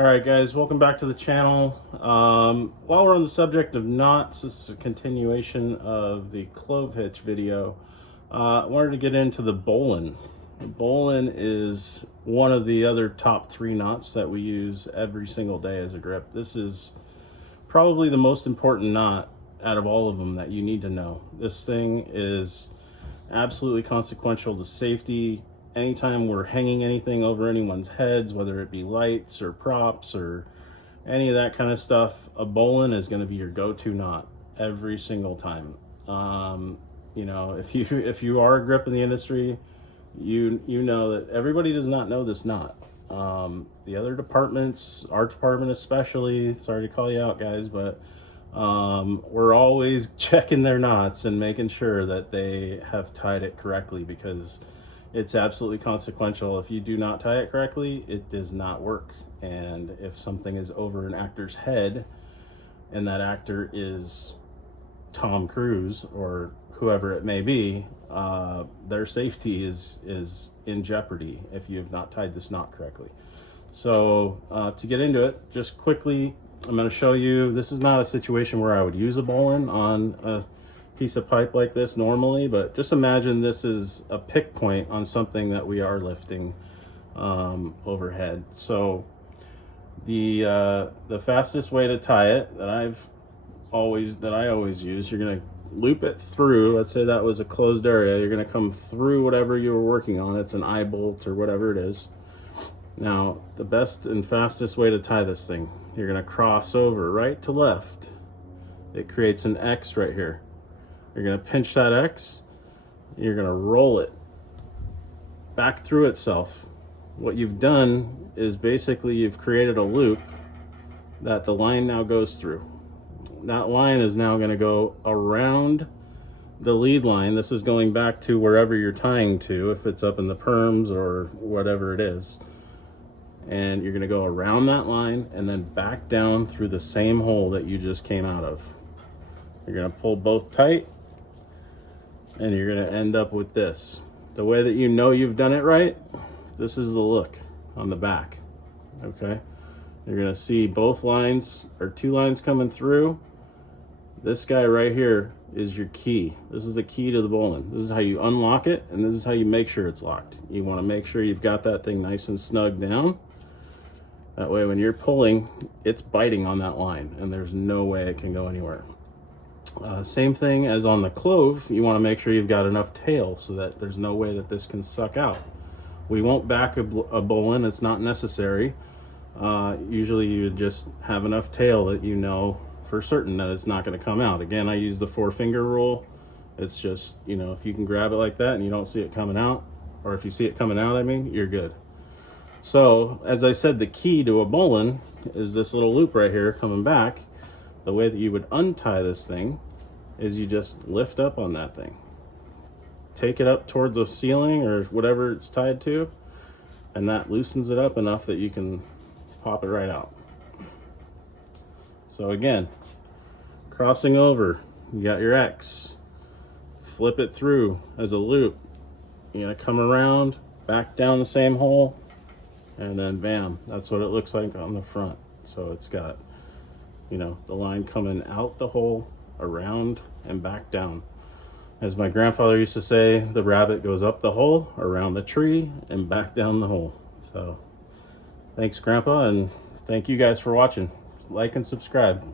Alright guys, welcome back to the channel. While we're on the subject of knots, this is a continuation of the clove hitch video. I wanted to get into the Bowline. The Bowline is one of the other top 3 knots that we use every single day as a grip. This is probably the most important knot out of all of them that you need to know. This thing is absolutely consequential to safety. Anytime we're hanging anything over anyone's heads, whether it be lights or props or any of that kind of stuff, a Bowline is going to be your go-to knot every single time. You know, if you are a grip in the industry, you know that everybody does not know this knot. The other departments, our department especially, sorry to call you out guys, but we're always checking their knots and making sure that they have tied it correctly, because it's absolutely consequential. If you do not tie it correctly, it does not work. And if something is over an actor's head and that actor is Tom Cruise or whoever it may be, their safety is in jeopardy if you have not tied this knot correctly. So to get into it, just quickly, I'm going to show you, this is not a situation where I would use a Bowline on a piece of pipe like this normally, but just imagine this is a pick point on something that we are lifting overhead. So the fastest way to tie it that I always use, you're going to loop it through. Let's say that was a closed area. You're going to come through whatever you were working on. It's an eye bolt or whatever it is. Now the best and fastest way to tie this thing, you're going to cross over right to left. It creates an X right here. You're going to pinch that X, you're going to roll it back through itself. What you've done is basically you've created a loop that the line now goes through. That line is now going to go around the lead line. This is going back to wherever you're tying to, if it's up in the perms or whatever it is. And you're going to go around that line and then back down through the same hole that you just came out of. You're going to pull both tight, and you're going to end up with this. The way that you know you've done it right, this is the look on the back. Okay, you're going to see both lines, or 2 lines coming through. This guy right here is your key. This is the key to the Bowline. This is how you unlock it, and this is how you make sure it's locked. You want to make sure you've got that thing nice and snug down. That way when you're pulling, it's biting on that line and there's no way it can go anywhere. Same thing as on the clove, you want to make sure you've got enough tail so that there's no way that this can suck out. We won't back a Bowline, it's not necessary. Usually you would just have enough tail that you know for certain that it's not going to come out. Again, I use the 4-finger rule. It's just, you know, if you can grab it like that and you don't see it coming out, or if you see it coming out, I mean, you're good. So, as I said, the key to a Bowline is this little loop right here coming back. The way that you would untie this thing is you just lift up on that thing. Take it up toward the ceiling or whatever it's tied to, and that loosens it up enough that you can pop it right out. So again, crossing over, you got your X. Flip it through as a loop. You're gonna come around, back down the same hole, and then bam, that's what it looks like on the front. So it's got, you know, the line coming out the hole, around, and back down. As my grandfather used to say, the rabbit goes up the hole, around the tree, and back down the hole. So thanks, Grandpa, and thank you guys for watching. Like and subscribe.